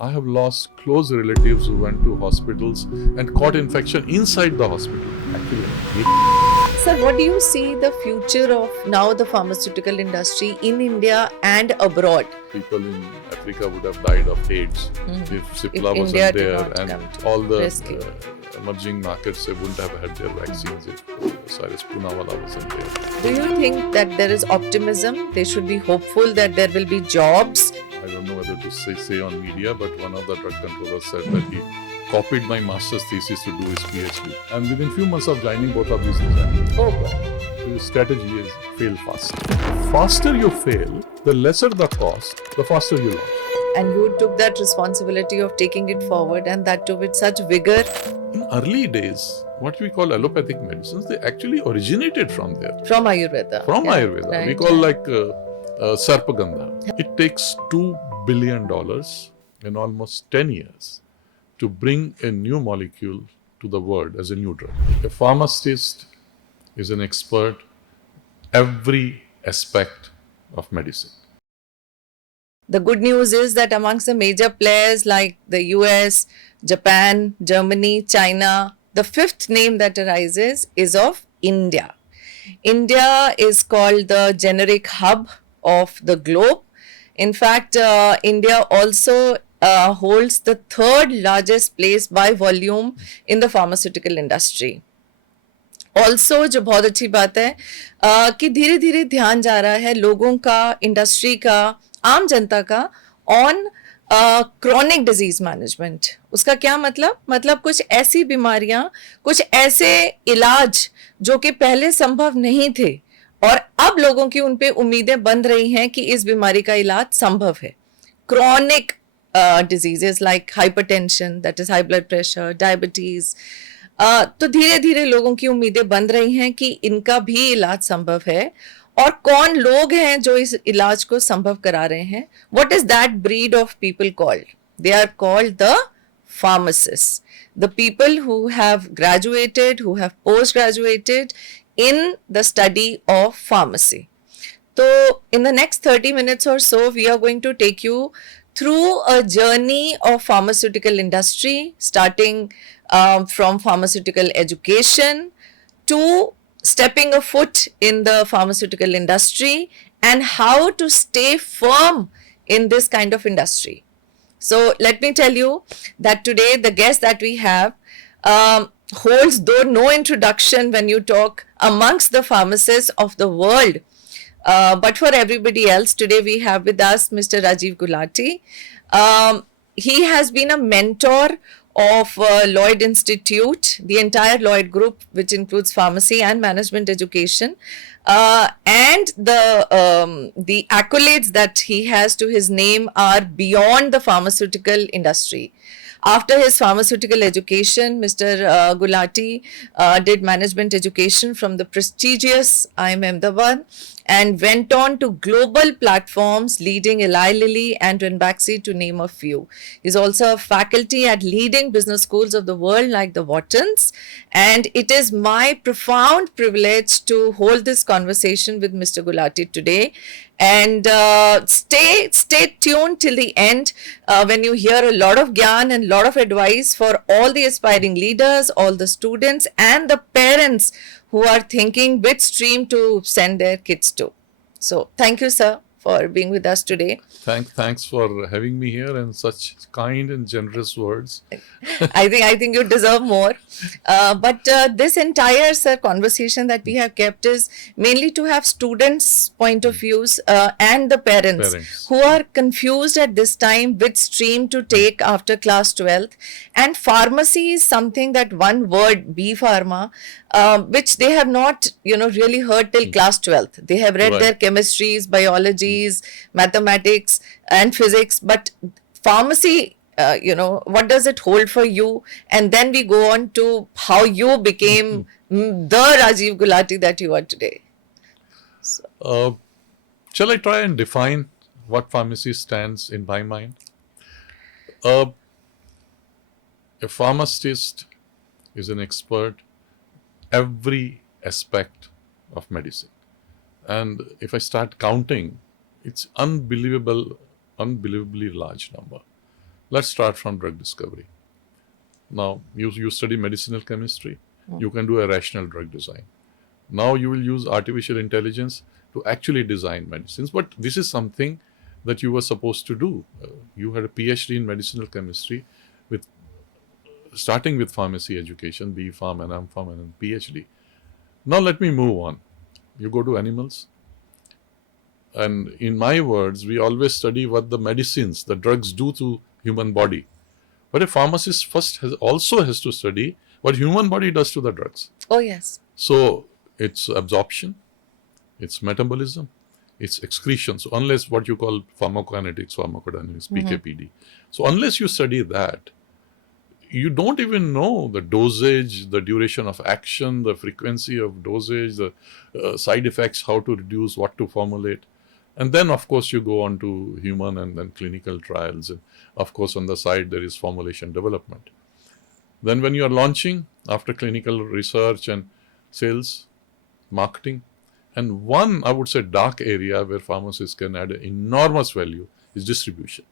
I have lost close relatives who went to hospitals and caught infection inside the hospital. Actually, Sir, what do you see the future of now the pharmaceutical industry in India and abroad? people in Africa would have died of AIDS if Cipla wasn't India did there, not and come to all the rescue. emerging markets, they wouldn't have had their vaccines if Cyrus Poonawalla wasn't there. Do you think that there is optimism? They should be hopeful that there will be jobs. I don't know whether to say on media, but one of the drug controllers said that he copied my master's thesis to do his PhD. And within few months of joining, both of these things happened. Oh God. The strategy is fail fast. Faster you fail, the lesser the cost, the faster you launch. And you took that responsibility of taking it forward, and that too with such vigor. In early days, what we call allopathic medicines, they actually originated from there. From Ayurveda. From Yeah, Ayurveda. right, We call right. like Sarpagandha. It takes $2 billion in almost 10 years to bring a new molecule to the world as a new drug. A pharmacist is an expert every aspect of medicine. The good news is that amongst the major players like the US, Japan, Germany, China, the fifth name that arises is of India. India is called the generic hub of the globe. In fact, India also holds the third largest place by volume in the pharmaceutical industry. Also जो बहुत अच्छी बात है कि धीरे धीरे ध्यान जा रहा है लोगों का, इंडस्ट्री का, आम जनता का ऑन क्रॉनिक डिजीज मैनेजमेंट. उसका क्या मतलब कुछ ऐसी बीमारियां, कुछ ऐसे इलाज जो कि पहले संभव नहीं थे और अब लोगों की उन पे उम्मीदें बंध रही हैं कि इस बीमारी का इलाज संभव है. Chronic diseases like hypertension, that is high blood pressure, diabetes. तो धीरे धीरे लोगों की उम्मीदें बंध रही हैं कि इनका भी इलाज संभव है. और कौन लोग हैं जो इस इलाज को संभव करा रहे हैं? What is that breed of people called? They are called the pharmacists. The people who have graduated, who have post-graduated in the study of pharmacy. So in the next 30 minutes or so, we are going to take you through a journey of pharmaceutical industry, starting from pharmaceutical education to stepping a foot in the pharmaceutical industry and how to stay firm in this kind of industry. So let me tell you that today the guest that we have holds though no introduction when you talk amongst the pharmacists of the world. But for everybody else, today we have with us Mr. Rajiv Gulati. He has been a mentor of Lloyd Institute, the entire Lloyd Group, which includes pharmacy and management education. And the accolades that he has to his name are beyond the pharmaceutical industry. After his pharmaceutical education, Mr. Gulati did management education from the prestigious IIM Ahmedabad and went on to global platforms leading Eli Lilly and Ranbaxy, to name a few. He's also a faculty at leading business schools of the world like the Whartons. And it is my profound privilege to hold this conversation with Mr. Gulati today. And stay tuned till the end when you hear a lot of gyan and lot of advice for all the aspiring leaders, all the students and the parents who are thinking which stream to send their kids to. So thank you, sir, for being with us today. Thanks for having me here and such kind and generous words. I think you deserve more. But this entire conversation that we have kept is mainly to have students' point of views and the parents who are confused at this time which stream to take after class 12th. And pharmacy is something that one word, B Pharma, which they have not, really heard till class 12th. They have read their chemistries, biologies, mathematics and physics, but pharmacy, what does it hold for you? And then we go on to how you became the Rajiv Gulati that you are today. So. Shall I try and define what pharmacy stands in my mind? A pharmacist is an expert every aspect of medicine. And if I start counting, it's unbelievably large number. Let's start from drug discovery. Now, you study medicinal chemistry, you can do a rational drug design. Now you will use artificial intelligence to actually design medicines, but this is something that you were supposed to do. You had a PhD in medicinal chemistry, with starting with pharmacy education, B Pharm, M Pharm, and PhD. Now let me move on. You go to animals, and in my words, we always study what the medicines, the drugs do to human body. But a pharmacist first also has to study what human body does to the drugs. Oh, yes. So it's absorption, it's metabolism, it's excretion. So unless what you call pharmacokinetics, pharmacodynamics, PKPD. So unless you study that, you don't even know the dosage, the duration of action, the frequency of dosage, the side effects, how to reduce, what to formulate. And then, of course, you go on to human and then clinical trials. And of course, on the side, there is formulation development. Then when you are launching, after clinical research and sales, marketing, and one, I would say, dark area where pharmacists can add enormous value is distribution.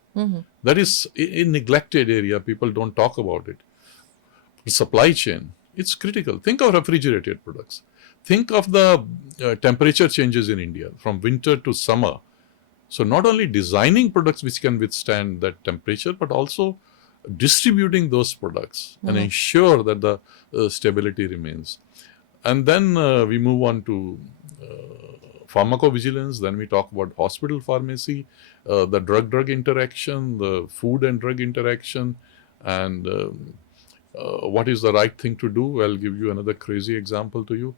That is a neglected area. People don't talk about it. Supply chain, it's critical. Think of refrigerated products. Think of the temperature changes in India from winter to summer. So not only designing products which can withstand that temperature, but also distributing those products and ensure that the stability remains. And then we move on to pharmacovigilance. Then we talk about hospital pharmacy, the drug-drug interaction, the food and drug interaction, and what is the right thing to do. I'll give you another crazy example to you.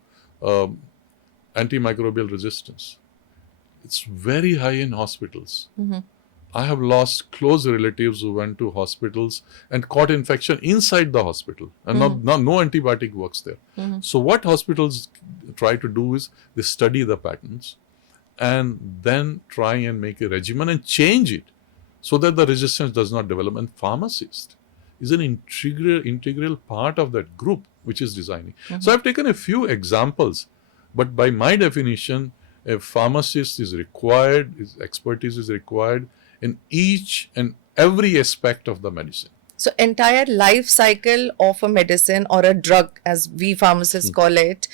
Antimicrobial resistance. It's very high in hospitals. I have lost close relatives who went to hospitals and caught infection inside the hospital, and no antibiotic works there. So what hospitals try to do is they study the patterns and then try and make a regimen and change it so that the resistance does not develop. And pharmacist is an integral part of that group which is designing. So I've taken a few examples, but by my definition, a pharmacist is required, his expertise is required in each and every aspect of the medicine. So entire life cycle of a medicine or a drug, as we pharmacists call it,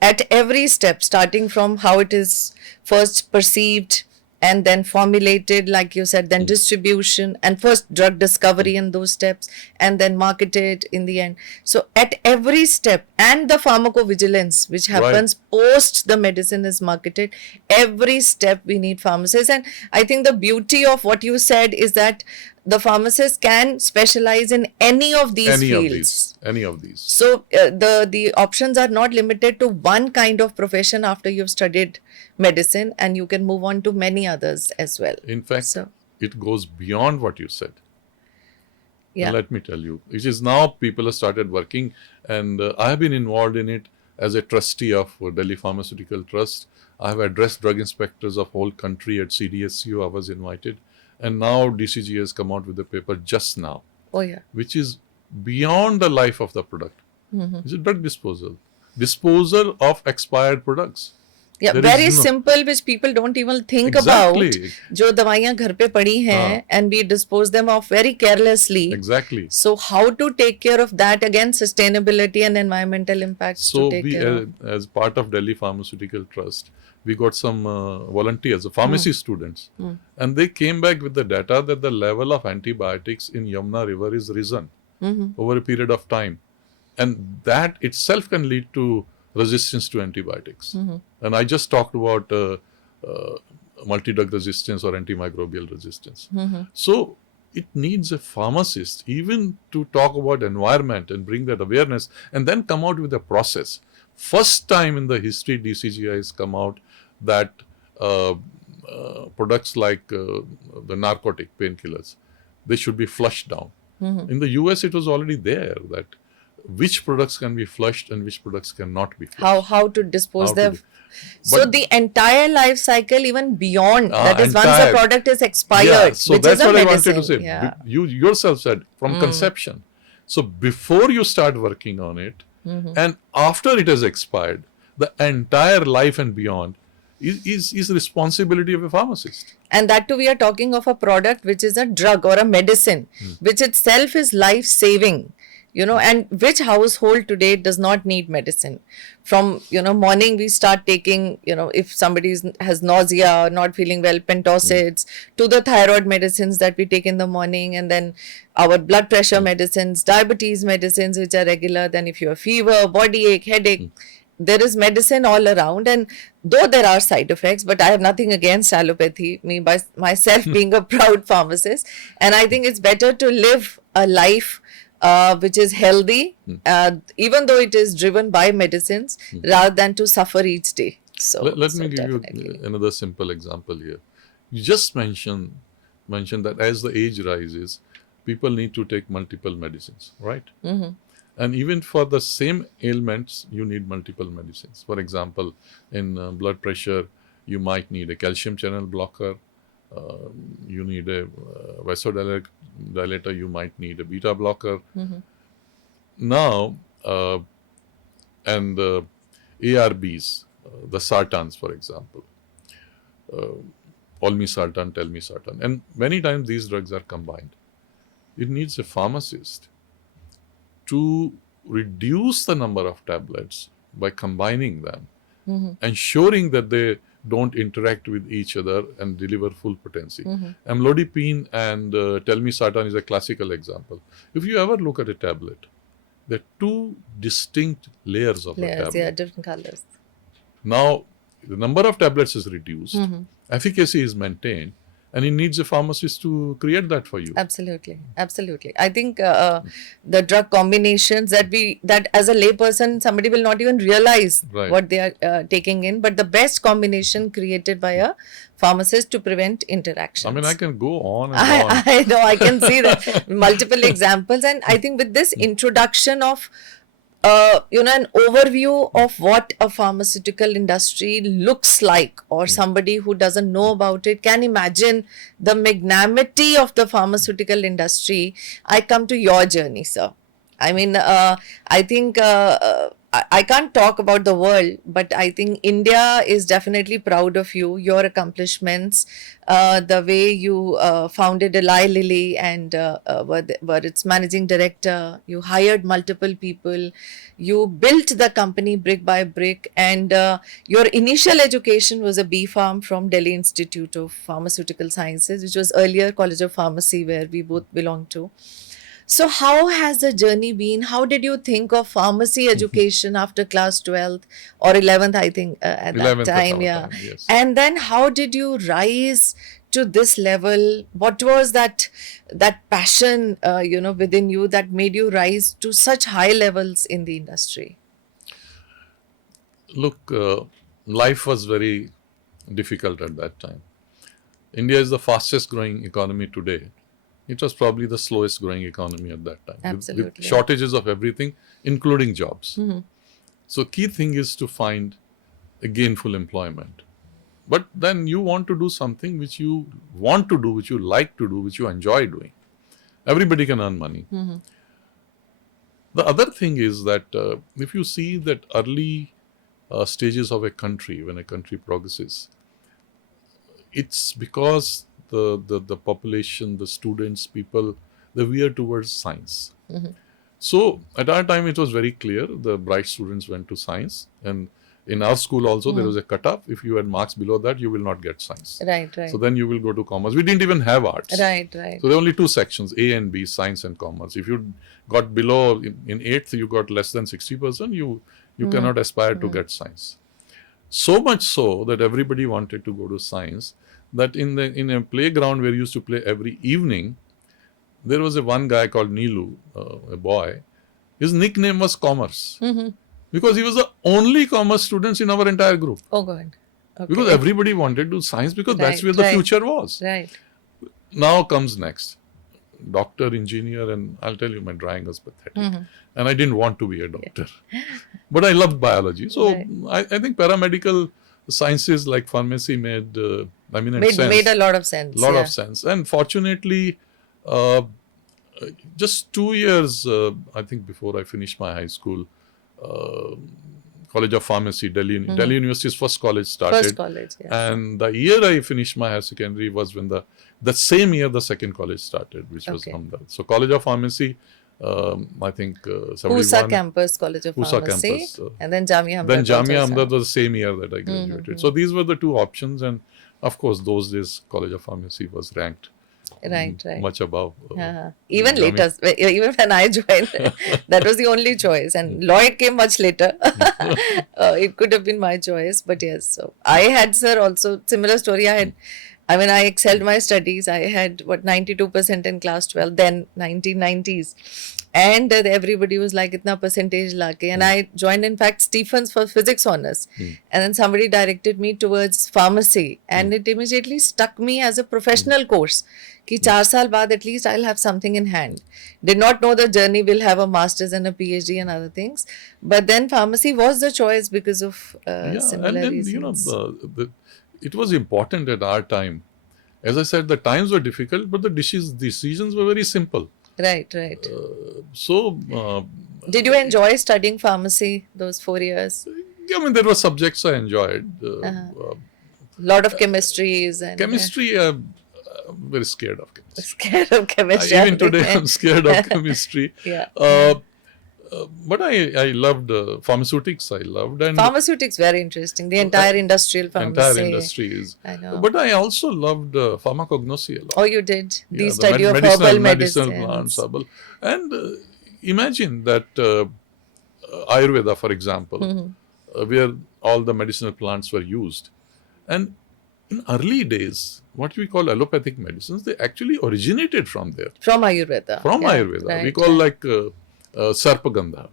at every step, starting from how it is first perceived and then formulated, like you said, then distribution, and first drug discovery in those steps, and then marketed in the end. So at every step, and the pharmacovigilance, which happens post the medicine is marketed, every step we need pharmacists. And I think the beauty of what you said is that the pharmacist can specialize in any of these fields. Any of these. So the options are not limited to one kind of profession after you've studied medicine, and you can move on to many others as well. In fact, it goes beyond what you said. Yeah. And let me tell you, it is now people have started working, and I have been involved in it as a trustee of Delhi Pharmaceutical Trust. I have addressed drug inspectors of whole country at CDSCO. I was invited. And now DCG has come out with a paper just now, which is beyond the life of the product. It's a drug disposal. Disposal of expired products. Yeah, very simple, which people don't even think about. जो दवाइयाँ घर पे पड़ी हैं, and we dispose them off very carelessly. Exactly. So how to take care of that? Again, sustainability and environmental impacts. So we, as part of Delhi Pharmaceutical Trust, we got some volunteers, pharmacy students, and they came back with the data that the level of antibiotics in Yamuna River is risen over a period of time, and that itself can lead to resistance to antibiotics. And I just talked about multi-drug resistance or antimicrobial resistance. So it needs a pharmacist even to talk about environment and bring that awareness, and then come out with a process. First time in the history DCGI has come out that products like the narcotic painkillers, they should be flushed down. In the US, it was already there that which products can be flushed and which products cannot be flushed. How to dispose them. So the entire life cycle, even beyond, that is once the product is expired, so that's what I wanted to say. You yourself said, from conception. So before you start working on it, and after it has expired, the entire life and beyond, is responsibility of a pharmacist. And that too, we are talking of a product which is a drug or a medicine, which itself is life saving, and which household today does not need medicine? From, morning we start taking, if somebody has nausea or not feeling well, Pentosids, to the thyroid medicines that we take in the morning, and then our blood pressure medicines, diabetes medicines, which are regular. Then if you have fever, body ache, headache, there is medicine all around. And though there are side effects, but I have nothing against allopathy, me by myself being a proud pharmacist. And I think it's better to live a life which is healthy, even though it is driven by medicines, rather than to suffer each day. So let me give you another simple example here. You just mentioned that as the age rises, people need to take multiple medicines, right? And even for the same ailments, you need multiple medicines. For example, in blood pressure, you might need a calcium channel blocker. You need a vasodilator. You might need a beta blocker. Now, and the ARBs, the sartans, for example, olmesartan, telmisartan, and many times these drugs are combined. It needs a pharmacist to reduce the number of tablets by combining them, ensuring that they don't interact with each other and deliver full potency. Amlodipine and telmisartan is a classical example. If you ever look at a tablet, there are two distinct layers of the tablet. Yeah, different colors. Now, the number of tablets is reduced, efficacy is maintained, and it needs a pharmacist to create that for you. Absolutely. I think the drug combinations that as a layperson, somebody will not even realize what they are taking in, but the best combination created by a pharmacist to prevent interactions. I mean, I can go on and on. I know, I can see that. Multiple examples. And I think with this introduction of an overview of what a pharmaceutical industry looks like, or somebody who doesn't know about it can imagine the magnanimity of the pharmaceutical industry. I come to your journey, sir. I mean, I think I can't talk about the world, but I think India is definitely proud of you, your accomplishments, the way you founded Eli Lilly and were its managing director. You hired multiple people. You built the company brick by brick, and your initial education was a B.Pharm from Delhi Institute of Pharmaceutical Sciences, which was earlier College of Pharmacy, where we both belong to. So how has the journey been? How did you think of pharmacy education after class 12th or 11th, I think, at that time? Yeah. Yes. And then how did you rise to this level? What was that passion, within you that made you rise to such high levels in the industry? Look, life was very difficult at that time. India is the fastest growing economy today. It was probably the slowest growing economy at that time. Absolutely. With shortages of everything, including jobs. So key thing is to find a gainful employment. But then you want to do something which you want to do, which you like to do, which you enjoy doing. Everybody can earn money. The other thing is that if you see that early stages of a country, when a country progresses, it's because the population, the students, people, they veer towards science. So at our time, it was very clear. The bright students went to science, and in our school also there was a cutoff. If you had marks below that, you will not get science. Right. So then you will go to commerce. We didn't even have arts. Right. So there are only two sections, A and B, science and commerce. If you got below in 8th, you got less than 60%, you cannot aspire to get science. So much so that everybody wanted to go to science, that in a playground where you used to play every evening, there was one guy called Neelu, a boy. His nickname was Commerce, because he was the only commerce students in our entire group. Oh God. Okay. Because everybody wanted to do science, because that's where the future was. Right. Now comes next, doctor, engineer, and I'll tell you, my drawing was pathetic. And I didn't want to be a doctor. But I loved biology. So I think paramedical sciences like pharmacy made sense. Made a lot of sense. Lot of sense. And fortunately, just 2 years, I think, before I finished my high school, College of Pharmacy, Delhi. Delhi University's first college started. First college, yeah. And the year I finished my higher secondary was when the same year the second college started, which was Ahmedabad. So College of Pharmacy, I think 71. Pusa campus, College of Pusa Pharmacy. campus, And then Jamia Ahmedabad. Then Jamia also. Ahmedabad was the same year that I graduated. So these were the two options. And of course, those days, College of Pharmacy was ranked Right. much above. Even later, even when I joined, that was the only choice. And Lloyd came much later. It could have been my choice, but yes. So I had, sir, also similar story. I excelled my studies. I had 92% in class 12, then 1990s. And everybody was like, itna percentage lake. And I joined, in fact, Stephens for physics honors. And then somebody directed me towards pharmacy. And it immediately stuck me as a professional course. Ki 4 saal baad at least I'll have something in hand. Did not know the journey will have a master's and a PhD and other things. But then pharmacy was the choice because of similar reasons. It was important at our time. As I said, the times were difficult, but the decisions were very simple. Right. Did you enjoy studying pharmacy those 4 years? Yeah, I mean, there were subjects I enjoyed. Lot of chemistries and chemistry. I'm very scared of chemistry. Scared of chemistry. Even today, I'm scared of chemistry. But I loved pharmaceutics. I loved and pharmaceutics very interesting. The entire industrial pharmacy. Entire industry is. I know. But I also loved pharmacognosy a lot. Oh, you did. The Yeah, study of medicinal herbal medicines. plants, herbal. And imagine that Ayurveda, for example, where all the medicinal plants were used. And in early days, what we call allopathic medicines, they actually originated from there. From Ayurveda. From Ayurveda. Right, we call like sarpagandha.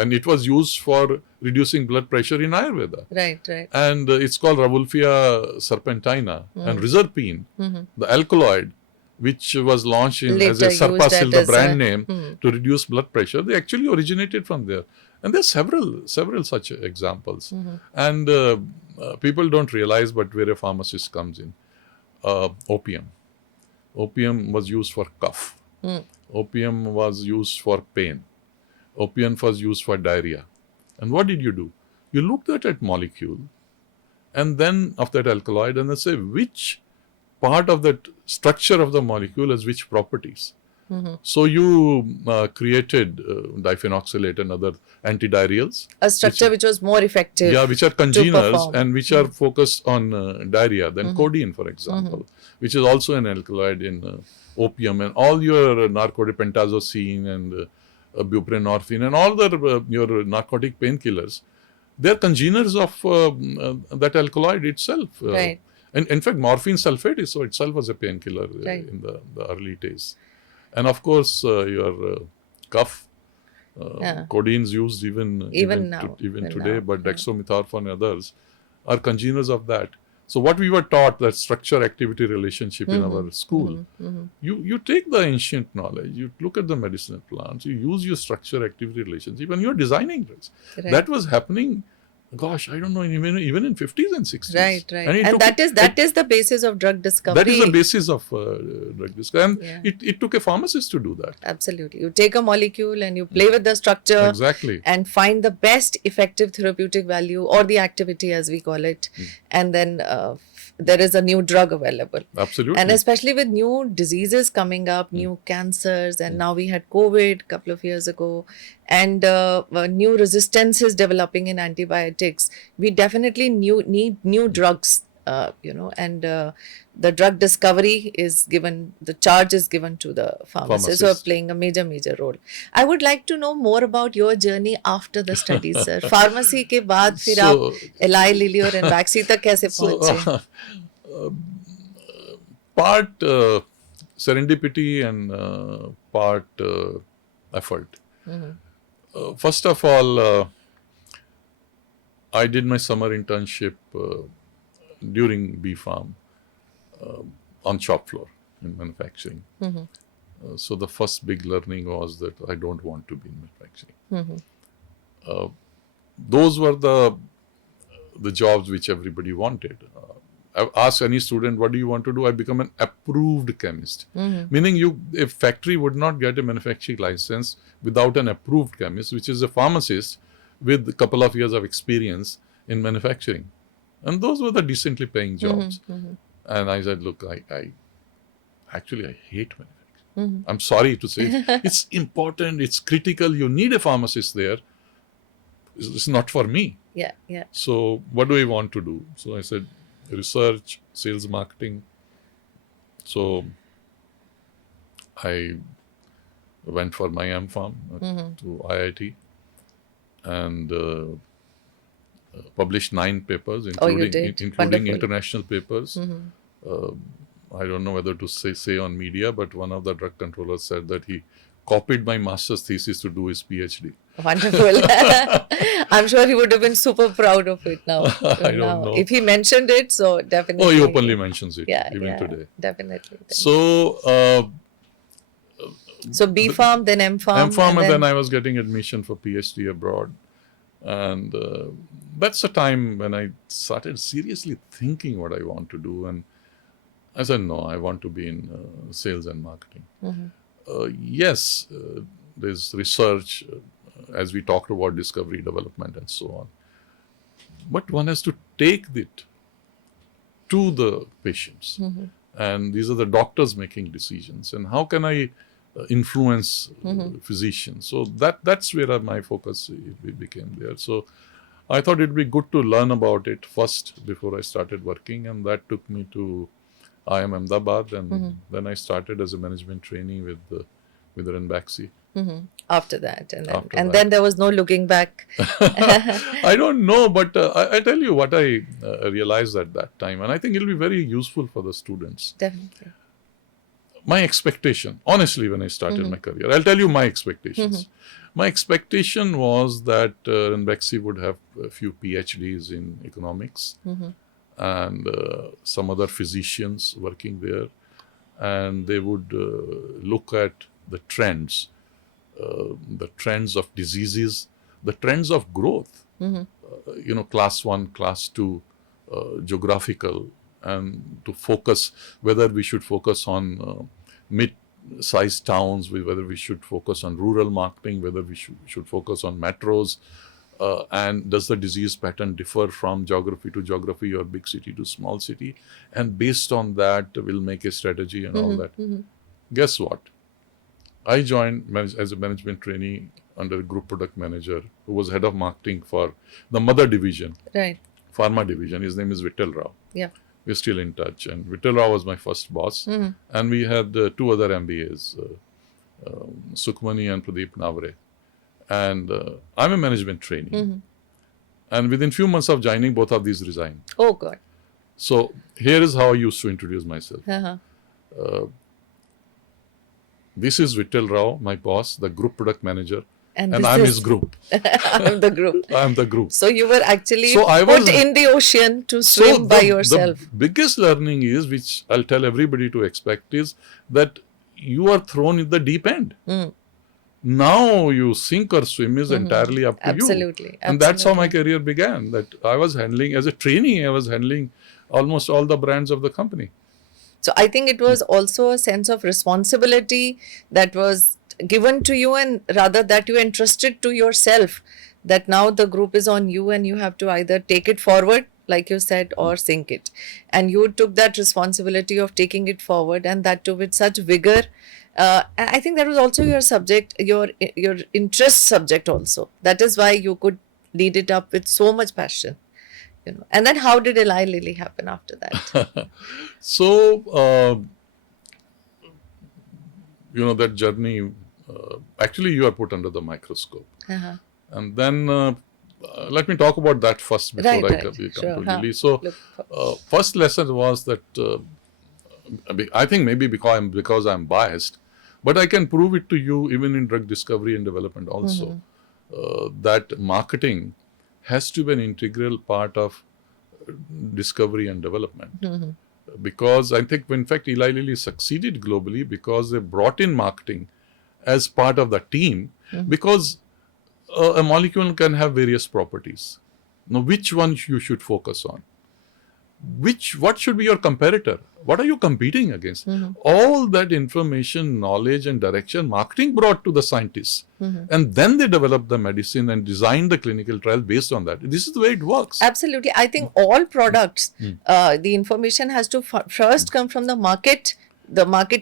And it was used for reducing blood pressure in Ayurveda. Right. And it's called Rauwolfia serpentina and reserpine, the alkaloid, which was launched as a Later used Sarpasil, the as brand name, to reduce blood pressure. They actually originated from there. And there are several such examples. And people don't realize, but where a pharmacist comes in. Opium. Opium was used for cough. Opium was used for pain. Opium was used for diarrhea. And what did you do? You looked at that molecule and then of that alkaloid and then say which part of that structure of the molecule has which properties. So you created diphenoxylate and other antidiarrheals. A structure which was more effective. Yeah, which are congeners and which are focused on diarrhea. Then codeine, for example, which is also an alkaloid in opium, and all your narcotic pentazocine and buprenorphine and all your narcotic painkillers, they are congeners of that alkaloid itself. Right. And in fact, morphine sulfate itself was a painkiller in the early days. And of course, your cough, codeine is used even now, today, but dextromethorphan and others are congeners of that. So what we were taught, that structure-activity relationship in our school, you take the ancient knowledge, you look at the medicinal plants, you use your structure-activity relationship, and you're designing drugs. Right. That was happening. Gosh, I don't know, even in 50s and 60s. Right. And that is the basis of drug discovery. That is the basis of drug discovery. And it took a pharmacist to do that. Absolutely. You take a molecule and you play with the structure. Exactly. And find the best effective therapeutic value, or the activity as we call it. And then there is a new drug available. Absolutely. And especially with new diseases coming up, new cancers, and now we had COVID a couple of years ago, and new resistances developing in antibiotics. We definitely need new drugs, and the drug discovery is given, the charge is given to the pharmacists who are playing a major role. I would like to know more about your journey after the studies, sir. Pharmacy के बाद फिर आप Eli Lilly और Envaxi तक कैसे पहुँचे? Part serendipity and part effort. First of all, I did my summer internship during B-Farm on shop floor in manufacturing. So the first big learning was that I don't want to be in manufacturing. Those were the jobs which everybody wanted. I've asked any student, what do you want to do? I become an approved chemist. Meaning a factory would not get a manufacturing license without an approved chemist, which is a pharmacist, with a couple of years of experience in manufacturing. And those were the decently paying jobs. And I said, look, I actually hate manufacturing. I'm sorry to say, it's important, it's critical, you need a pharmacist there. It's not for me. Yeah, yeah. So what do I want to do? So I said, research, sales, marketing. So I went for my M.Pharm to IIT and published 9 papers, including Wonderful. international papers. I don't know whether to say on media, but one of the drug controllers said that he copied my master's thesis to do his PhD. Wonderful. I'm sure he would have been super proud of it now. I don't know. If he mentioned it, so definitely. Oh, he openly mentions it even today. Definitely. So, so B.Pharm, then M.Pharm. M.Pharm, and then I was getting admission for PhD abroad. And that's the time when I started seriously thinking what I want to do. And I said, no, I want to be in sales and marketing. Yes, there's research, as we talked about discovery, development, and so on. But one has to take it to the patients. And these are the doctors making decisions. And how can I influence physicians? So that's where my focus became there. So I thought it'd be good to learn about it first before I started working. And that took me to IIM Ahmedabad, and then I started as a management trainee with Ranbaxy. After that, and then there was no looking back. I don't know, but I tell you what I realized at that time, and I think it'll be very useful for the students. Definitely. My expectation, honestly, when I started my career, I'll tell you my expectations. My expectation was that Ranbaxy would have a few PhDs in economics and some other physicians working there, and they would look at the trends of diseases, the trends of growth, class 1, class 2, geographical, and to focus whether we should focus on mid-sized towns, whether we should focus on rural marketing, whether we should focus on metros, and does the disease pattern differ from geography to geography or big city to small city, and based on that we'll make a strategy and all that. Guess what? I joined as a management trainee under a group product manager who was head of marketing for the mother division, Right. Pharma division. His name is Vittal Rao. Yeah. We're still in touch. And Vittal Rao was my first boss. And we had 2 other MBAs, Sukhmani and Pradeep Navre. And I'm a management trainee. And within few months of joining, both of these resigned. Oh, God. So here is how I used to introduce myself. This is Vittal Rao, my boss, the group product manager, and I'm his group. I'm the group. I'm the group. So you were actually put in the ocean to swim by yourself. The biggest learning is, which I'll tell everybody to expect, is that you are thrown in the deep end. Now you sink or swim is entirely up to you. Absolutely. And that's how my career began. That I was handling, as a trainee, I was handling almost all the brands of the company. So I think it was also a sense of responsibility that was given to you, and rather that you entrusted to yourself, that now the group is on you and you have to either take it forward, like you said, or sink it. And you took that responsibility of taking it forward, and that too with such vigor. And I think that was also your subject, your interest subject also. That is why you could lead it up with so much passion. And then how did Eli Lilly happen after that? So, that journey, actually you are put under the microscope. And then let me talk about that first before I come to Lilly. So, first lesson was that I think maybe because I'm biased, but I can prove it to you even in drug discovery and development also, that marketing has to be an integral part of discovery and development. Because I think, in fact, Eli Lilly succeeded globally because they brought in marketing as part of the team, because a molecule can have various properties. Now, which one you should focus on? what should be your competitor? What are you competing against? All that information, knowledge, and direction marketing brought to the scientists. And then they developed the medicine and designed the clinical trial based on that. This is the way it works. Absolutely. I think all products, the information has to first come from the market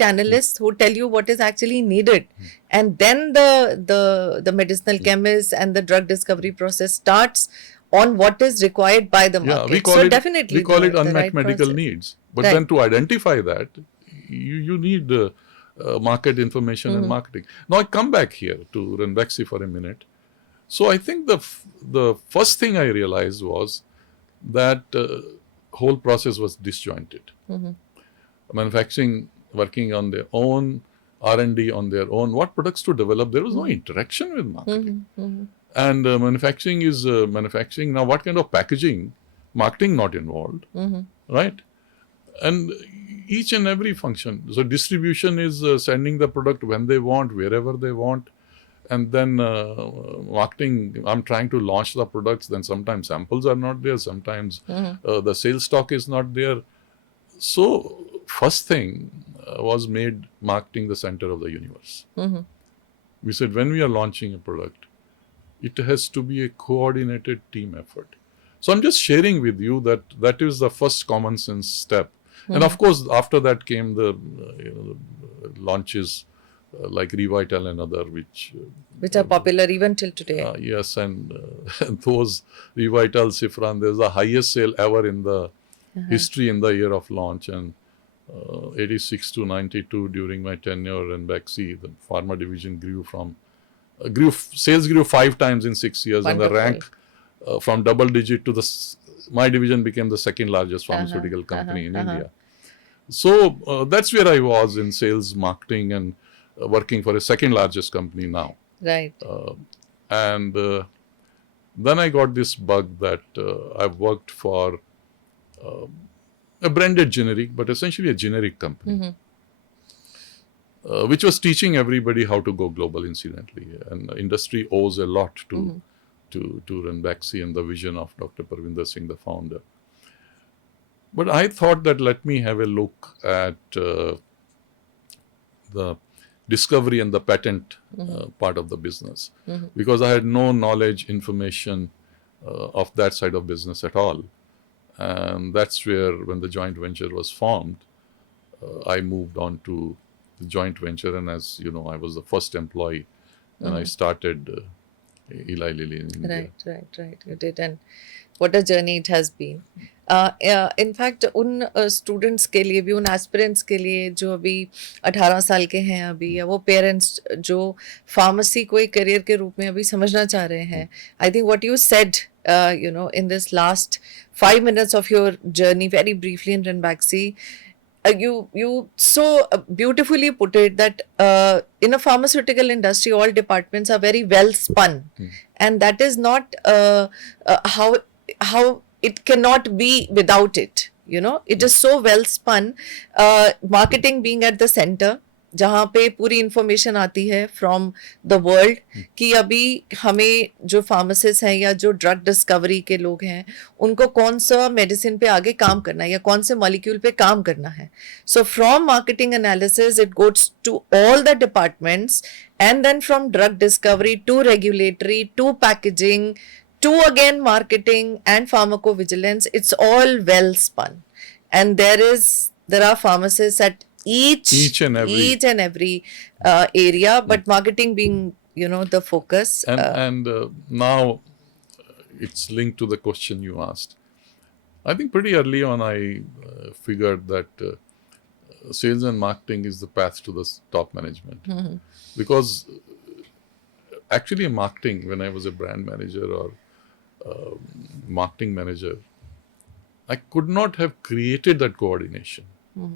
analysts who tell you what is actually needed, and then the medicinal chemist and the drug discovery process starts on what is required by the market. We call it unmet right medical process. needs. But then to identify that, you need market information and marketing. Now I come back here to Ranbaxy for a minute. So I think the first thing I realized was that whole process was disjointed. Manufacturing working on their own, R&D on their own, what products to develop, there was no interaction with marketing. And manufacturing is manufacturing. Now what kind of packaging, marketing not involved, right? And each and every function. So distribution is sending the product when they want, wherever they want. And then marketing, I'm trying to launch the products, then sometimes samples are not there, sometimes the sales stock is not there. So first thing was made marketing the center of the universe. We said when we are launching a product, it has to be a coordinated team effort. So I'm just sharing with you that is the first common sense step. And of course, after that came the launches like Revital and other, which are popular even till today. Yes, and those Revital, Cifran, there's the highest sale ever in the history in the year of launch. And 86 to 92 during my tenure in Ranbaxy, the pharma division sales grew 5 times in 6 years. Wonderful. And the rank from double digit to my division became the second largest pharmaceutical company in India. So that's where I was in sales, marketing, and working for a second largest company now. Right. And then I got this bug that I've worked for a branded generic, but essentially a generic company, which was teaching everybody how to go global, incidentally. And the industry owes a lot to Ranbaxy and the vision of Dr. Parvinder Singh, the founder. But I thought that let me have a look at the discovery and the patent part of the business, because I had no knowledge, information of that side of business at all. And that's where, when the joint venture was formed, I moved on to the joint venture. And as you know, I was the first employee, and I started Eli Lilly in India. Right. You did. And what a journey it has been. In fact, उन students के लिए भी, उन aspirants के लिए जो अभी 18 साल के हैं अभी, या वो पेरेंट्स जो फार्मेसी को एक करियर के रूप में अभी समझना चाह रहे हैं, I think what you said in this last 5 minutes of your journey, very briefly in Ranbaxy, you so beautifully put it that in a pharmaceutical industry, all departments are very well spun, and that is not how it cannot be without it. It is so well spun. Marketing being at the center, जहाँ पे पूरी information आती है from the world कि अभी हमें जो pharmacist हैं या जो ड्रग डिस्कवरी के लोग हैं उनको कौन सा मेडिसिन पे आगे काम करना है या कौन से मॉलिक्यूल पे काम करना है. So from marketing analysis it goes to all the departments, and then from drug discovery to regulatory to packaging to again marketing and pharmacovigilance. It's all well spun, and there are pharmacists at each and every area, but marketing being the focus. And now it's linked to the question you asked. I think pretty early on I figured that sales and marketing is the path to the top management, because actually marketing, when I was a brand manager or marketing manager, I could not have created that coordination.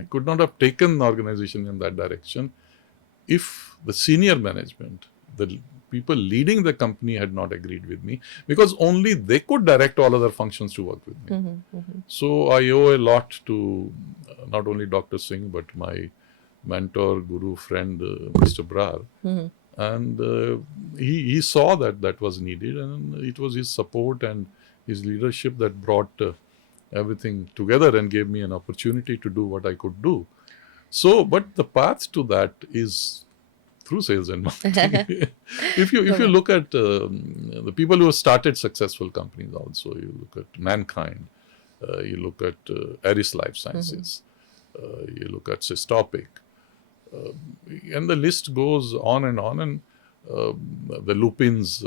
I could not have taken the organization in that direction if the senior management, the people leading the company, had not agreed with me, because only they could direct all other functions to work with me. So I owe a lot to not only Dr. Singh, but my mentor, guru, friend, Mr. Brar. And he saw that was needed, and it was his support and his leadership that brought everything together and gave me an opportunity to do what I could do. So, but the path to that is through sales and marketing. if you look at the people who have started successful companies, also you look at Mankind, you look at Eris Life Sciences, you look at Systopic, and the list goes on and on. And the Lupin's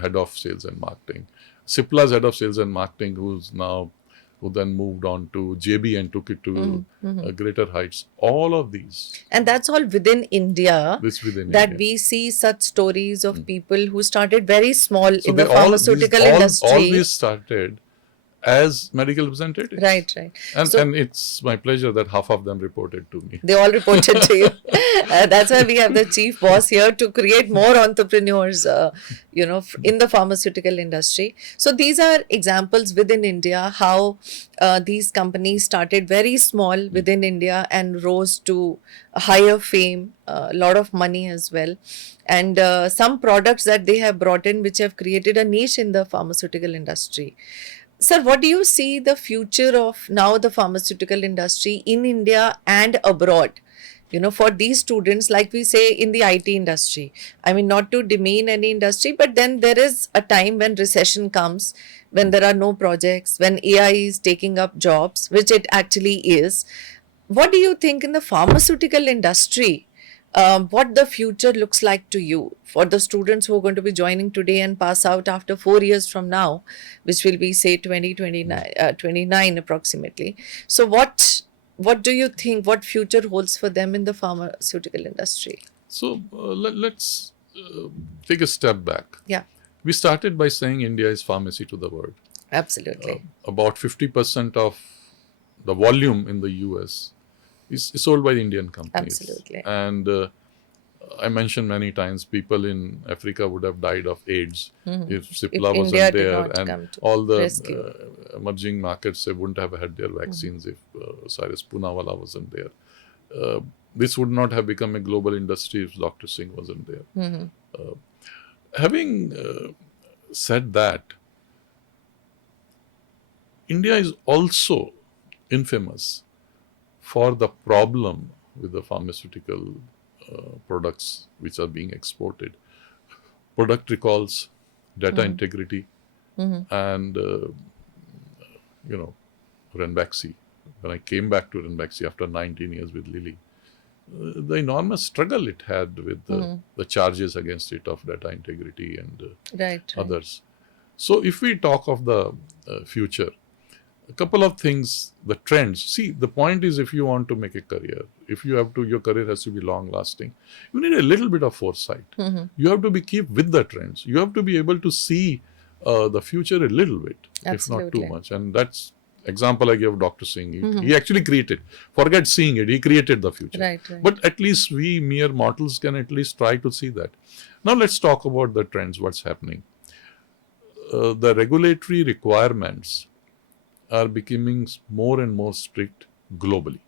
head of sales and marketing, Cipla's head of sales and marketing, who then moved on to JB and took it to greater heights. All of these. And that's all within India. Within that India. we see such stories of people who started very small So in the pharmaceutical industry. All these started as medical representatives. Right. And it's my pleasure that half of them reported to me. They all reported to you. That's why we have the chief boss here to create more entrepreneurs, in the pharmaceutical industry. So these are examples within India, how these companies started very small within India and rose to a higher fame, a lot of money as well. And some products that they have brought in which have created a niche in the pharmaceutical industry. Sir, what do you see the future of now the pharmaceutical industry in India and abroad? For these students, like we say in the IT industry, I mean, not to demean any industry, but then there is a time when recession comes, when there are no projects, when AI is taking up jobs, which it actually is. What do you think in the pharmaceutical industry? What the future looks like to you for the students who are going to be joining today and pass out after 4 years from now, which will be say 29 approximately. So what do you think, what future holds for them in the pharmaceutical industry? So let's take a step back. Yeah. We started by saying India is pharmacy to the world. Absolutely. About 50% of the volume in the US is sold by Indian companies. Absolutely. And I mentioned many times, people in Africa would have died of AIDS if Cipla wasn't India did there, not come and to all the rescue. emerging markets, they wouldn't have had their vaccines if Cyrus Poonawalla wasn't there. This would not have become a global industry if Dr. Singh wasn't there. Having said that, India is also infamous for the problem with the pharmaceutical products which are being exported. Product recalls, data integrity, and Ranbaxy. When I came back to Ranbaxy after 19 years with Lilly, the enormous struggle it had with the charges against it of data integrity and others. So if we talk of the future, a couple of things, the trends. See, the point is, if you want to make a career, your career has to be long lasting, you need a little bit of foresight. You have to keep with the trends. You have to be able to see the future a little bit, if not too much. And that's example I gave Dr. Singh. He actually created, forget seeing it, he created the future. Right. But at least we mere mortals can at least try to see that. Now let's talk about the trends, what's happening. The regulatory requirements are becoming more and more strict globally.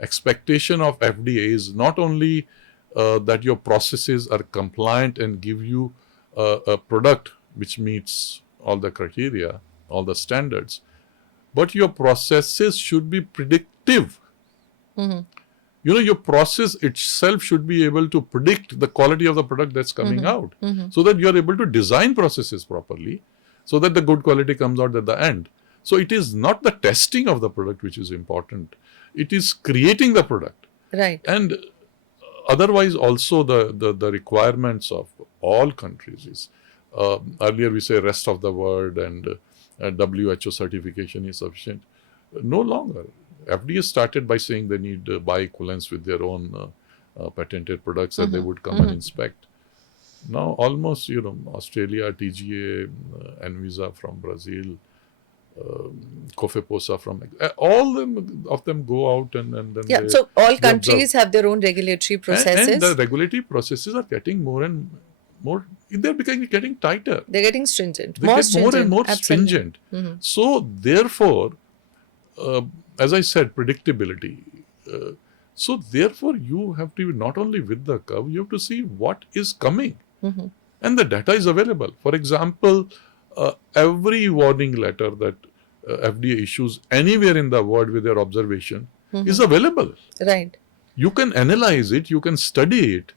Expectation of FDA is not only that your processes are compliant and give you a product which meets all the criteria, all the standards, but your processes should be predictive. Your process itself should be able to predict the quality of the product that's coming out, so that you are able to design processes properly, so that the good quality comes out at the end. So it is not the testing of the product which is important. It is creating the product. Right. And otherwise also the requirements of all countries is, earlier we say rest of the world and WHO certification is sufficient. No longer. FDA started by saying they need bioequivalence with their own patented products that they would come and inspect. Now almost, Australia, TGA, Anvisa from Brazil, Cofeposa from all of them go out and then so all countries have their own regulatory processes, and the regulatory processes are getting more and more, they're getting tighter, they're getting stringent, they get more and more stringent. So therefore, as I said, predictability, so therefore you have to be not only with the curve, you have to see what is coming, and the data is available. For example, every warning letter that FDA issues anywhere in the world with their observation is available. Right. You can analyze it, you can study it,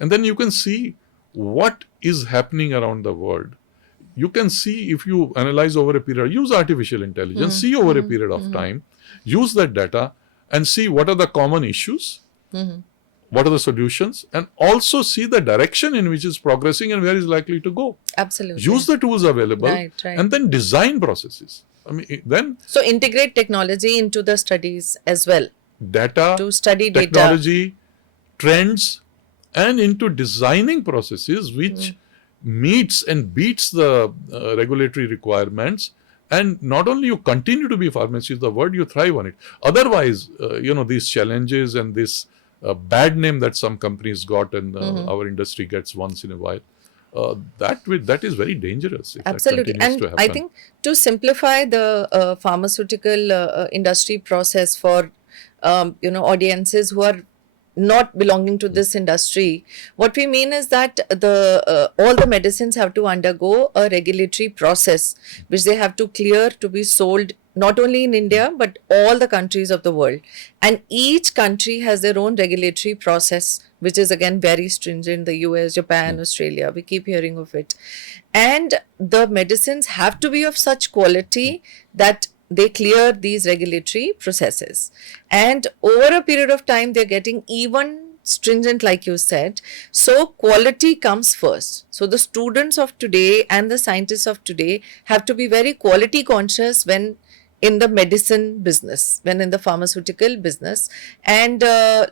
and then you can see what is happening around the world. You can see, if you analyze over a period, use artificial intelligence, see over a period of time, use that data and see what are the common issues, what are the solutions, and also see the direction in which it's progressing and where it's likely to go. Absolutely. Use the tools available, Right. and then design processes. I mean, then So integrate technology into the studies as well. data, To study data. technology, trends, and into designing processes which meets and beats the regulatory requirements. And not only you continue to be pharmacy is the word, you thrive on it. Otherwise, these challenges and this bad name that some companies got and our industry gets once in a while, that is very dangerous if Absolutely. that continues And to happen. I think to simplify the pharmaceutical industry process for audiences who are not belonging to this industry, what we mean is that the all the medicines have to undergo a regulatory process which they have to clear to be sold not only in India but all the countries of the world, and each country has their own regulatory process which is again very stringent. The US, Japan, Australia, we keep hearing of it, and the medicines have to be of such quality that they clear these regulatory processes, and over a period of time they're getting even stringent, like you said. So quality comes first. So the students of today and the scientists of today have to be very quality conscious when in the medicine business, when in the pharmaceutical business. And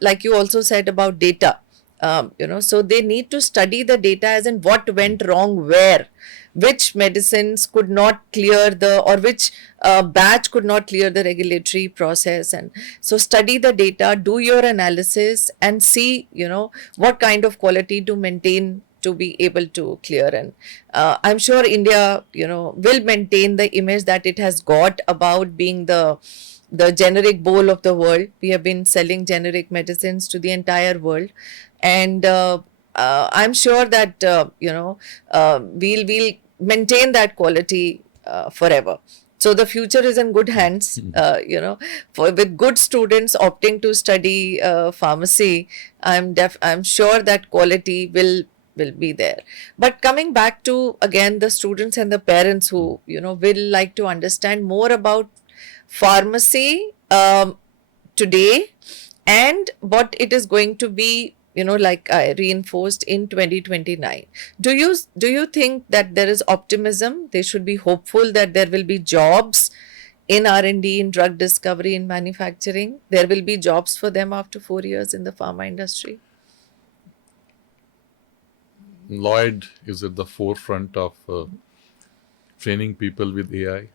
like you also said about data, so they need to study the data as in what went wrong where, which medicines could not clear or which batch could not clear the regulatory process. And so study the data, do your analysis and see, what kind of quality to maintain to be able to clear. And I'm sure India, will maintain the image that it has got about being the generic bowl of the world. We have been selling generic medicines to the entire world. And I'm sure that, we'll maintain that quality forever. So the future is in good hands, with good students opting to study pharmacy. I'm sure that quality will be there. But coming back to again the students and the parents who will like to understand more about pharmacy today and what it is going to be, like I reinforced in 2029. Do you think that there is optimism? They should be hopeful that there will be jobs in R&D, in drug discovery, in manufacturing. There will be jobs for them after 4 years in the pharma industry. Lloyd is at the forefront of training people with AI,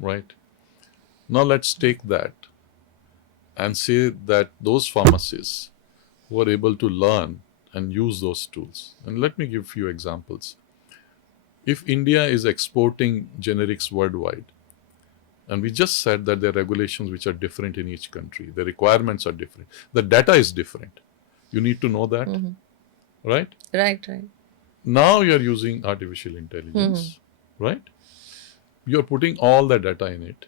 right? Now let's take that and say that those pharmacists who are able to learn and use those tools. And let me give a few examples. If India is exporting generics worldwide, and we just said that there are regulations which are different in each country, the requirements are different, the data is different. You need to know that, right? Right. Now you're using artificial intelligence, right? You're putting all the data in it.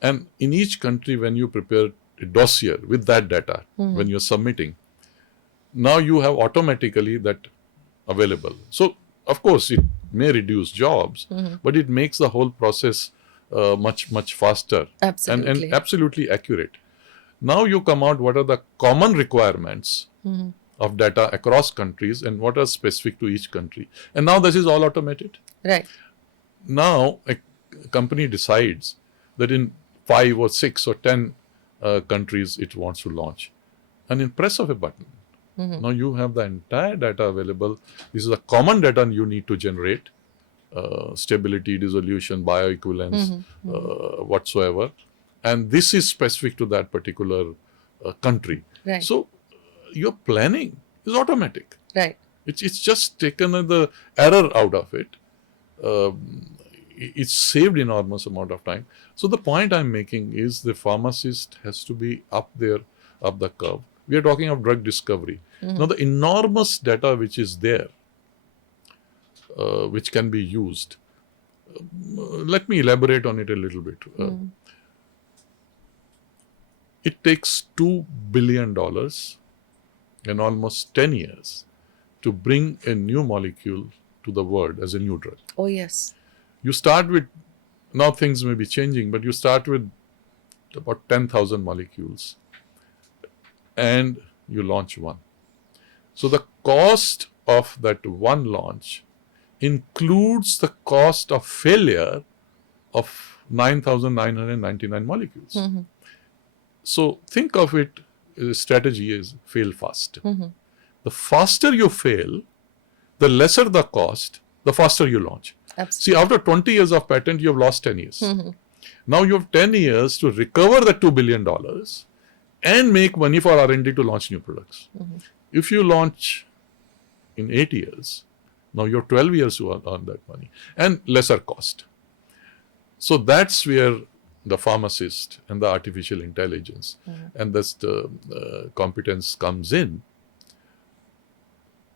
And in each country, when you prepare a dossier with that data, when you're submitting, now you have automatically that available. So, of course, it may reduce jobs, but it makes the whole process much faster. Absolutely. And absolutely accurate. Now you come out, what are the common requirements of data across countries and what are specific to each country. And now this is all automated. Right. Now a company decides that in 5 or 6 or 10 countries it wants to launch. And in press of a button, now you have the entire data available. This is a common data you need to generate, stability, dissolution, bioequivalence, whatsoever. And this is specific to that particular country. Right. So your planning is automatic. Right. It's just taken the error out of it. It's saved enormous amount of time. So the point I'm making is the pharmacist has to be up there, up the curve. We are talking of drug discovery. Now the enormous data which is there, which can be used, Let me elaborate on it a little bit. It takes $2 billion in almost 10 years to bring a new molecule to the world as a new drug. Oh, yes. You start with, now things may be changing, but you start with about 10,000 molecules and you launch one. So the cost of that one launch includes the cost of failure of 9,999 molecules. So think of it, strategy is fail fast. The faster you fail, the lesser the cost, the faster you launch. Absolutely. See, after 20 years of patent, you have lost 10 years. Now you have 10 years to recover the $2 billion and make money for R&D to launch new products. If you launch in 8 years, now you have 12 years to earn that money and lesser cost. So that's where the pharmacist and the artificial intelligence and this competence comes in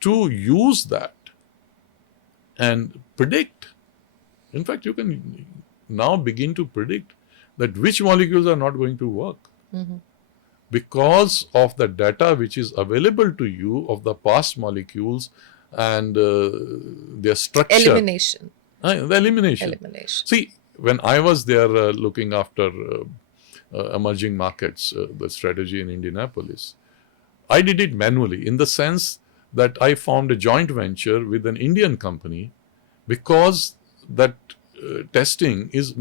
to use that and predict. In fact, you can now begin to predict that which molecules are not going to work because of the data which is available to you of the past molecules and their structure. Elimination. The elimination. See, when I was there looking after emerging markets, the strategy in Indianapolis, I did it manually in the sense that I found a joint venture with an Indian company because that testing is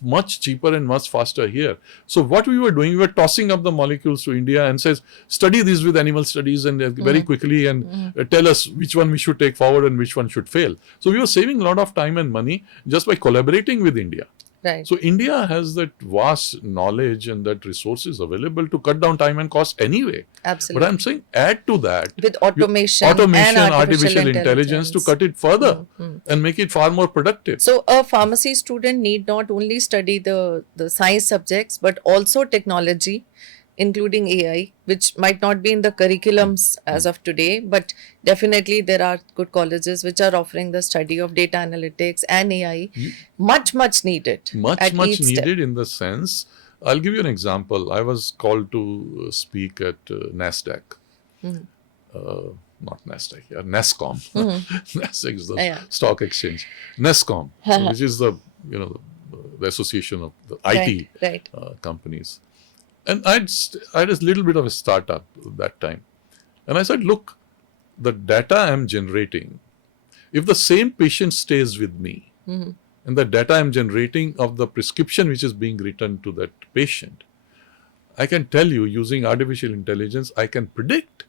much cheaper and much faster here. So what we were doing, we were tossing up the molecules to India and says, study these with animal studies and very quickly and tell us which one we should take forward and which one should fail. So we were saving a lot of time and money just by collaborating with India. Right. So India has that vast knowledge and that resources available to cut down time and cost anyway. Absolutely. But I'm saying add to that with automation and artificial intelligence to cut it further and make it far more productive. So a pharmacy student need not only study the science subjects but also technology, including AI, which might not be in the curriculums as of today, but definitely there are good colleges which are offering the study of data analytics and AI. Much needed. Much needed in the sense, I'll give you an example. I was called to speak at NASDAQ. Not NASDAQ, NASCOM. NASDAQ is the stock exchange. NASCOM, which is the association of the IT companies. And I had a little bit of a startup that time. And I said, look, the data I'm generating, if the same patient stays with me, and the data I'm generating of the prescription which is being written to that patient, I can tell you using artificial intelligence, I can predict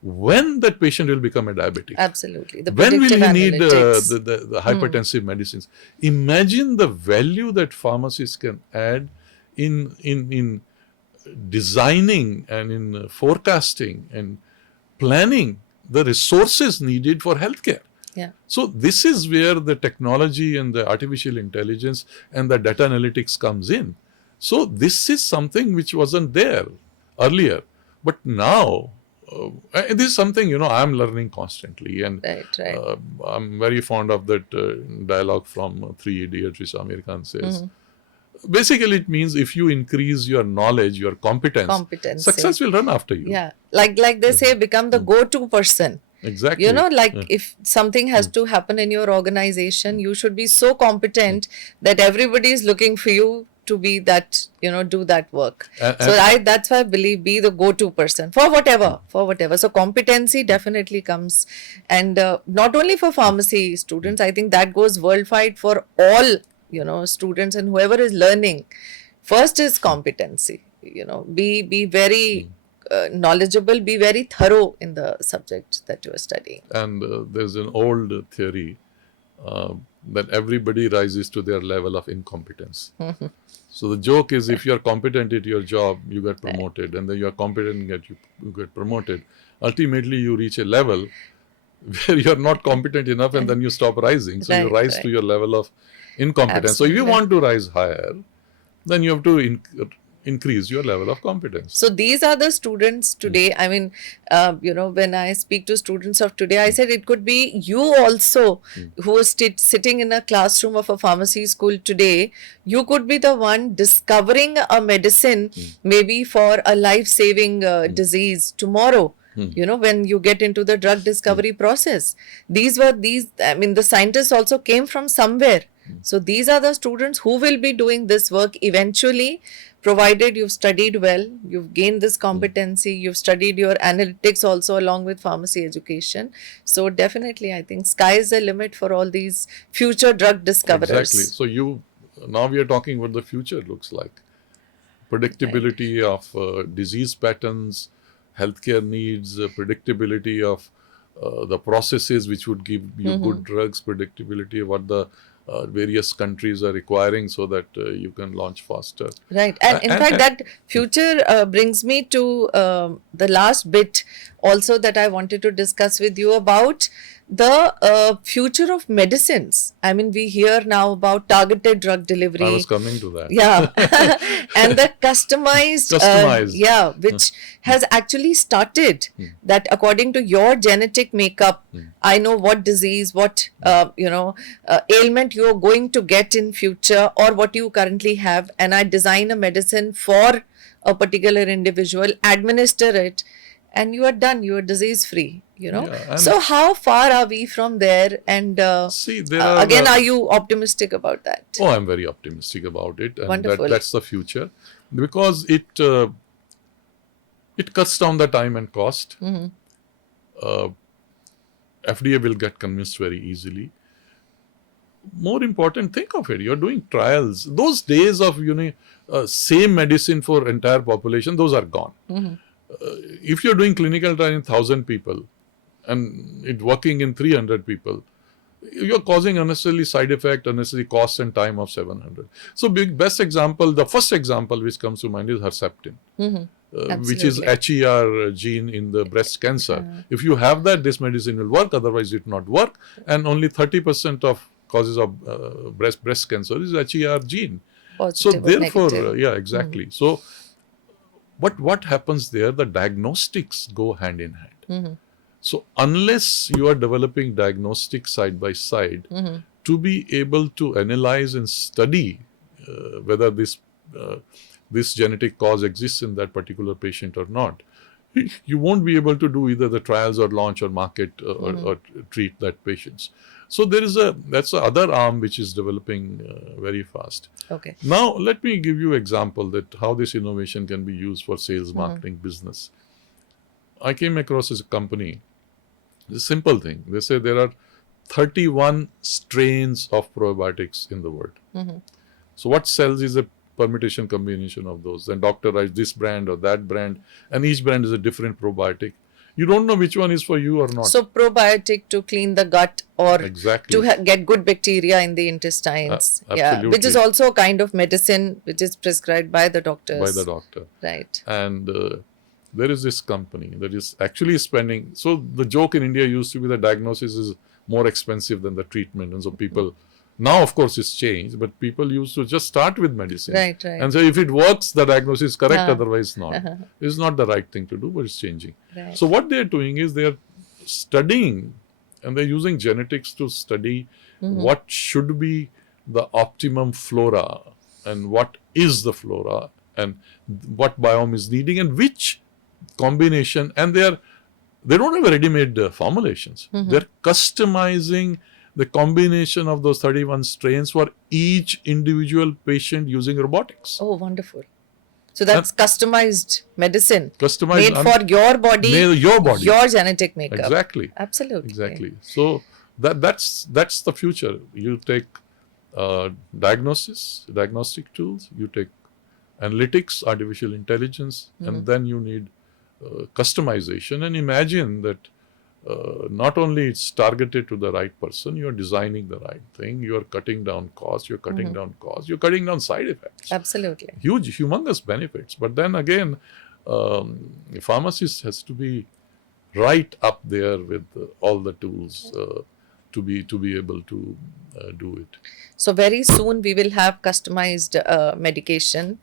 when that patient will become a diabetic. Absolutely. When will he need the hypertensive medicines? Imagine the value that pharmacists can add in designing and in forecasting and planning the resources needed for healthcare. So this is where the technology and the artificial intelligence and the data analytics comes in. So this is something which wasn't there earlier, but now this is something I'm learning constantly, and I'm very fond of that dialogue from Three Idiots, which Amir Khan says. Basically, it means if you increase your knowledge, your competence, success will run after you. Yeah, like they say, become the go-to person. Exactly. If something has to happen in your organization, you should be so competent that everybody is looking for you to be that, do that work. That's why I believe be the go-to person for whatever. So competency definitely comes, and not only for pharmacy students, I think that goes worldwide for all students and whoever is learning. First is competency, be very knowledgeable, be very thorough in the subject that you are studying. And there's an old theory that everybody rises to their level of incompetence. So the joke is, if you're competent at your job, you get promoted, and then you're competent and you get promoted. Ultimately, you reach a level where you're not competent enough, and then you stop rising. So you rise to your level of incompetence. Absolutely. So if you want to rise higher, then you have to increase your level of competence. So these are the students today. I mean, when I speak to students of today, I said it could be you also who is sitting in a classroom of a pharmacy school today. You could be the one discovering a medicine, maybe for a life-saving disease tomorrow. When you get into the drug discovery process, I mean, the scientists also came from somewhere. So these are the students who will be doing this work eventually, provided you've studied well, you've gained this competency, you've studied your analytics also along with pharmacy education. So definitely, I think sky is the limit for all these future drug discoverers. Exactly. So now we are talking what the future looks like. Predictability of disease patterns, healthcare needs, predictability of the processes which would give you good drugs, predictability of what the various countries are requiring so that you can launch faster. Right. And in fact, that future brings me to the last bit also that I wanted to discuss with you about the future of medicines. I mean, we hear now about targeted drug delivery. I was coming to that. Yeah. And the customized. Which has actually started that according to your genetic makeup, I know what disease, what, ailment you're going to get in future or what you currently have. And I design a medicine for a particular individual, administer it, and you are done. You are disease free. So how far are we from there? And are you optimistic about that? Oh, I'm very optimistic about it. And Wonderful. That's the future, because it cuts down the time and cost. FDA will get convinced very easily. More important, think of it. You're doing trials. Those days of same medicine for entire population, those are gone. If you're doing clinical trial in 1,000 people and it working in 300 people, you're causing unnecessarily side effect, unnecessary cost and time of 700. So the first example which comes to mind is Herceptin, which is HER gene in the breast cancer. If you have that, this medicine will work, otherwise it will not work. And only 30% of causes of breast cancer is HER gene. Positive so therefore, negative. So what happens there? The diagnostics go hand in hand. So unless you are developing diagnostics side by side to be able to analyze and study whether this genetic cause exists in that particular patient or not, you won't be able to do either the trials or launch or market or treat that patients. So that's the other arm which is developing very fast. Okay. Now let me give you example that how this innovation can be used for sales, marketing, business. I came across a company. It's a simple thing. They say there are 31 strains of probiotics in the world. So what sells is a permutation combination of those. Then doctor writes this brand or that brand, and each brand is a different probiotic. You don't know which one is for you or not. So probiotic to clean the gut or exactly. to get good bacteria in the intestines. Absolutely. Which is also a kind of medicine which is prescribed by the doctors. By the doctor. Right. And there is this company that is actually spending. So the joke in India used to be the diagnosis is more expensive than the treatment. And so people, now of course it's changed, but people used to just start with medicine. Right. And so if it works, the diagnosis is correct, otherwise not. It's not the right thing to do, but it's changing. Right. So what they're doing is they're studying and they're using genetics to study what should be the optimum flora and what is the flora and what biome is needing and which combination, and they don't have ready-made formulations. They're customizing the combination of those 31 strains for each individual patient using robotics. Oh, wonderful. So that's customized medicine. Customized. Made for your body. Your genetic makeup. Exactly. Absolutely. Exactly. So that's the future. You take diagnostic tools, you take analytics, artificial intelligence, and then you need customization. And imagine that not only it's targeted to the right person, you're designing the right thing, you're cutting down costs, you're cutting down side effects. Absolutely. Huge, humongous benefits. But then again, pharmacist has to be right up there with all the tools. to be able to do it. So very soon we will have customized medication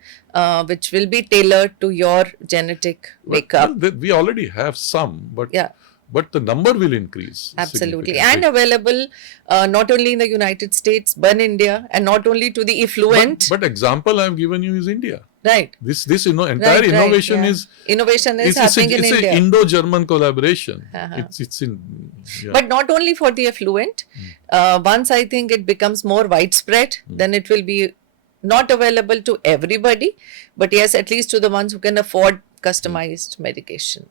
which will be tailored to your genetic makeup. We already have some, but Yeah. but the number will increase Absolutely. significantly. And available not only in the United States, but in India, and not only to the affluent. But example I have given you is India. Right. This entire Right, innovation yeah. is Innovation is happening in it's India. an Indo-German collaboration. Uh-huh. It's in yeah. But not only for the affluent. Once I think it becomes more widespread, then it will be not available to everybody, but yes, at least to the ones who can afford customized medication.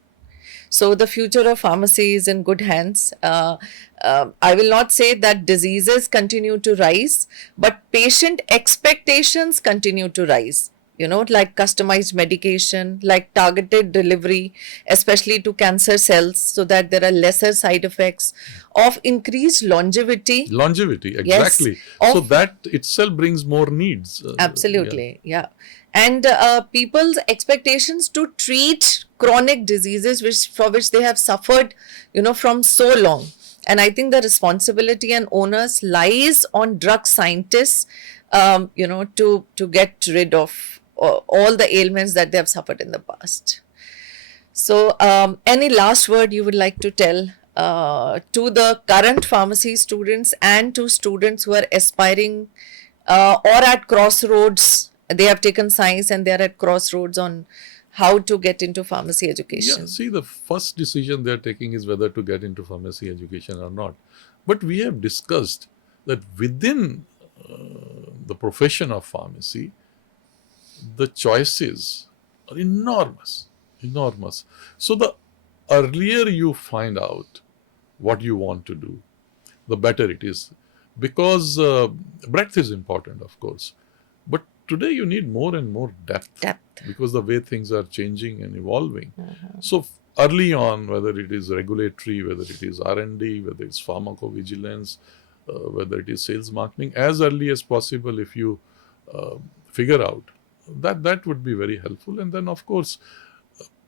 So the future of pharmacy is in good hands. I will not say that diseases continue to rise, but patient expectations continue to rise. Like customized medication, like targeted delivery, especially to cancer cells, so that there are lesser side effects, of increased longevity. Longevity, exactly. Yes, so that itself brings more needs. Absolutely, yeah. And people's expectations to treat chronic diseases for which they have suffered, from so long. And I think the responsibility and onus lies on drug scientists, to get rid of all the ailments that they have suffered in the past. So, any last word you would like to tell to the current pharmacy students and to students who are aspiring or at crossroads? They have taken science and they are at crossroads on how to get into pharmacy education. Yeah, see, the first decision they are taking is whether to get into pharmacy education or not. But we have discussed that within the profession of pharmacy, the choices are enormous. So the earlier you find out what you want to do, the better it is. Because breadth is important, of course. But today you need more and more depth. Because the way things are changing and evolving. So early on, whether it is regulatory, whether it is R&D, whether it's pharmacovigilance, whether it is sales marketing, as early as possible, if you figure out, that would be very helpful. And then, of course,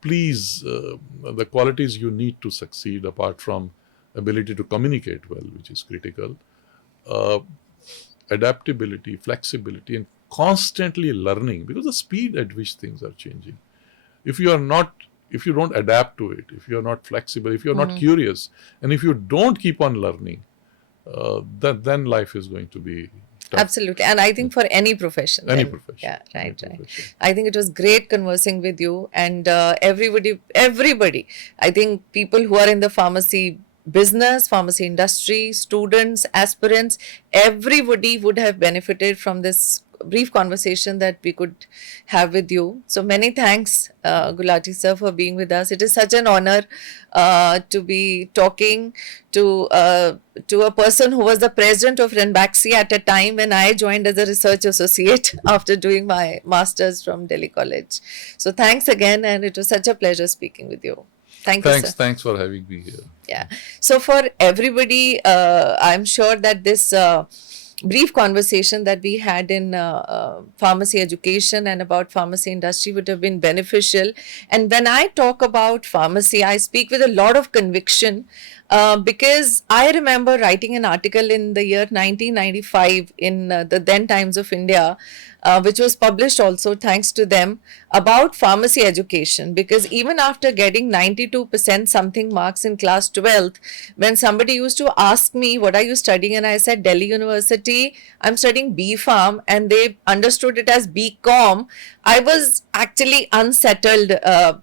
please, the qualities you need to succeed, apart from ability to communicate well, which is critical, adaptability, flexibility, and constantly learning, because the speed at which things are changing. If you don't adapt to it, if you are not flexible, if you are not curious, and if you don't keep on learning, then life is going to be tough. Absolutely. And I think for any profession. Any profession. Yeah, right. Profession. I think it was great conversing with you, and everybody, I think people who are in the pharmacy business, pharmacy industry, students, aspirants, everybody would have benefited from this brief conversation that we could have with you. So many thanks, Gulati sir, for being with us. It is such an honor to be talking to a person who was the president of Ranbaxy at a time when I joined as a research associate after doing my master's from Delhi College. So thanks again, and it was such a pleasure speaking with you. Thank you, sir. Thanks for having me here. Yeah. So for everybody, I'm sure that this brief conversation that we had in pharmacy education and about pharmacy industry would have been beneficial. And when I talk about pharmacy, I speak with a lot of conviction because I remember writing an article in the year 1995 in the then Times of India, which was published also thanks to them, about pharmacy education. Because even after getting 92% something marks in class 12th, when somebody used to ask me, what are you studying? And I said, Delhi University, I'm studying B.Pharm, and they understood it as B.Com. I was actually unsettled,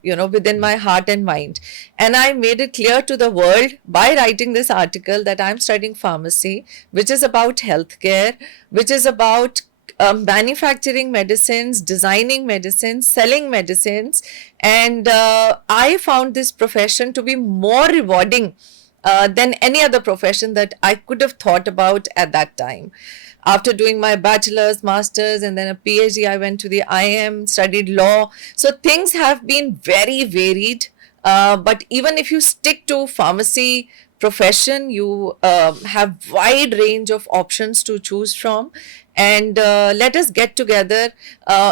within my heart and mind. And I made it clear to the world by writing this article that I'm studying pharmacy, which is about healthcare, which is about manufacturing medicines, designing medicines, selling medicines. And I found this profession to be more rewarding than any other profession that I could have thought about at that time. After doing my bachelor's, master's, and then a PhD, I went to the IIM, studied law. So things have been very varied. But even if you stick to pharmacy profession, you have wide range of options to choose from. And let us get together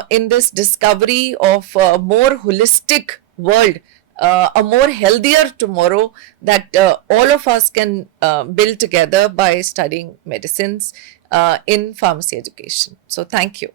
in this discovery of a more holistic world a more healthier tomorrow that all of us can build together by studying medicines in pharmacy education. So thank you.